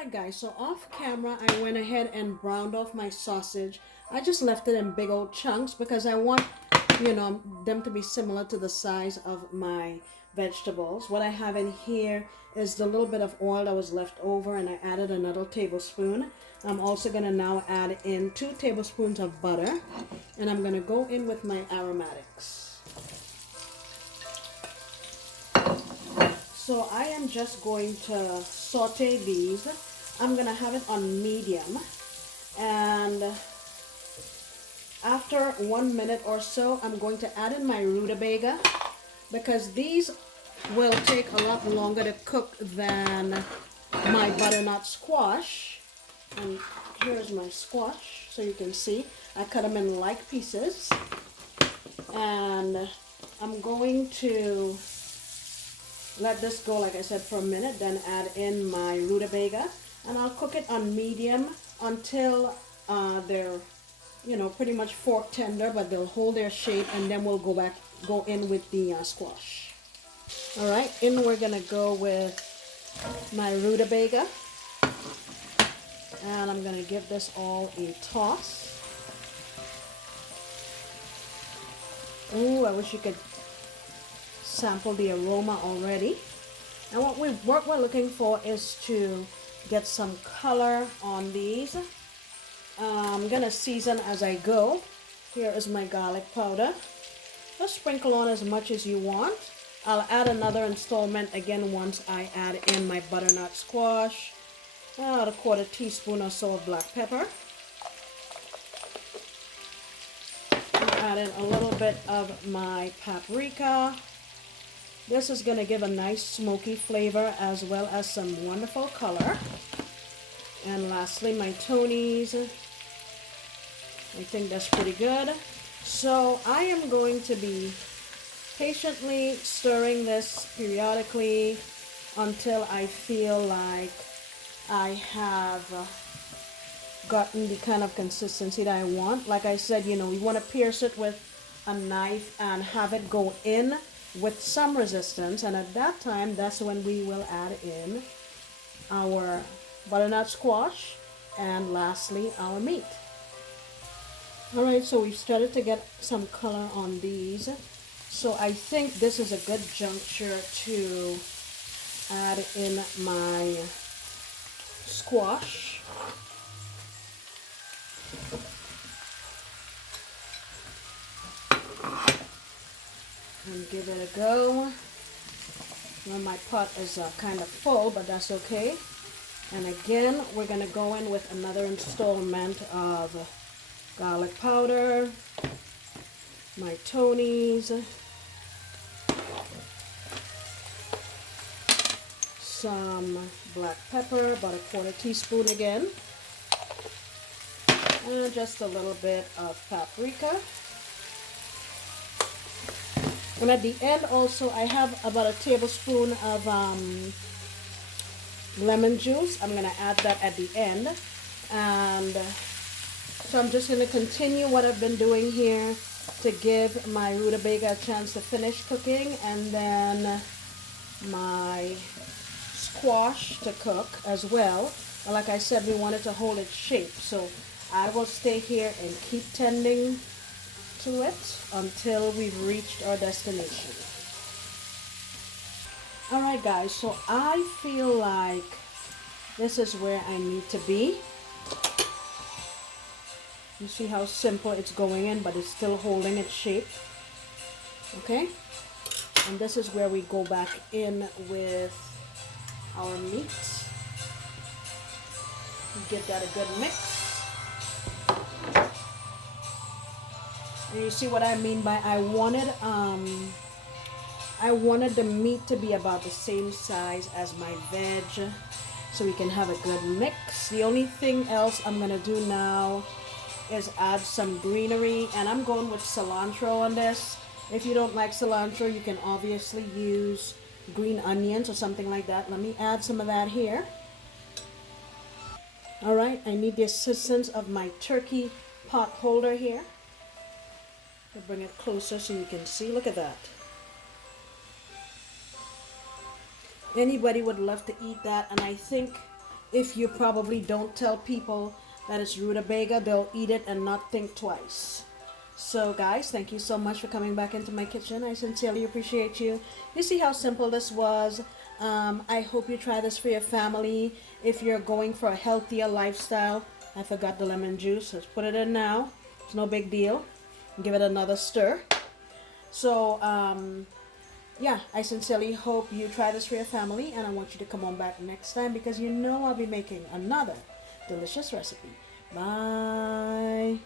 Alright guys, so off camera I went ahead and browned off my sausage. I just left it in big old chunks because I want, them to be similar to the size of my vegetables. What I have in here is the little bit of oil that was left over, and I added another tablespoon. I'm also going to now add in 2 tablespoons of butter, and I'm going to go in with my aromatics. So I am just going to saute these. I'm going to have it on medium, and after 1 minute or so, I'm going to add in my rutabaga because these will take a lot longer to cook than my butternut squash. And here's my squash, so you can see I cut them in like pieces, and I'm going to let this go, like I said, for a minute, then add in my rutabaga, and I'll cook it on medium until they're pretty much fork tender, but they'll hold their shape, and then we'll go in with the squash. All right, in we're gonna go with my rutabaga, and I'm gonna give this all a toss. Ooh, I wish you could sample the aroma already. And what we're looking for is to get some color on these. I'm gonna season as I go. Here is my garlic powder. Just sprinkle on as much as you want. I'll add another installment again once I add in my butternut squash. About a 1/4 teaspoon or so of black pepper. I'll add in a little bit of my paprika. This is going to give a nice smoky flavor as well as some wonderful color. And lastly, my Tony's. I think that's pretty good. So I am going to be patiently stirring this periodically until I feel like I have gotten the kind of consistency that I want. Like I said, we want to pierce it with a knife and have it go in with some resistance, and at that time, that's when we will add in our butternut squash and lastly our meat. Alright, so we've started to get some color on these, so I think this is a good juncture to add in my squash. And give it a go. Well, my pot is kind of full, but that's okay. And again, we're going to go in with another installment of garlic powder, my Tony's, some black pepper, about a 1/4 teaspoon again, and just a little bit of paprika. And at the end also, I have about a tablespoon of lemon juice. I'm going to add that at the end. And so I'm just going to continue what I've been doing here to give my rutabaga a chance to finish cooking, and then my squash to cook as well. But like I said, we want it to hold its shape. So I will stay here and keep tending to it until we've reached our destination. Alright guys, so I feel like this is where I need to be. You see how simple it's going in, but it's still holding its shape. Okay? And this is where we go back in with our meat. Give that a good mix. And you see what I mean by I wanted the meat to be about the same size as my veg, so we can have a good mix. The only thing else I'm gonna do now is add some greenery, and I'm going with cilantro on this. If you don't like cilantro, you can obviously use green onions or something like that. Let me add some of that here. Alright, I need the assistance of my turkey pot holder here. I'll bring it closer so you can see. Look at that. Anybody would love to eat that, and I think If you probably don't tell people that it's rutabaga, they'll eat it and not think twice. So guys, thank you so much for coming back into my kitchen. I sincerely appreciate you. You see how simple this was. I hope you try this for your family. If you're going for a healthier lifestyle, I forgot the lemon juice. Let's put it in now. It's no big deal. Give it another stir. So, yeah, I sincerely hope you try this for your family, and I want you to come on back next time because you know I'll be making another delicious recipe. Bye.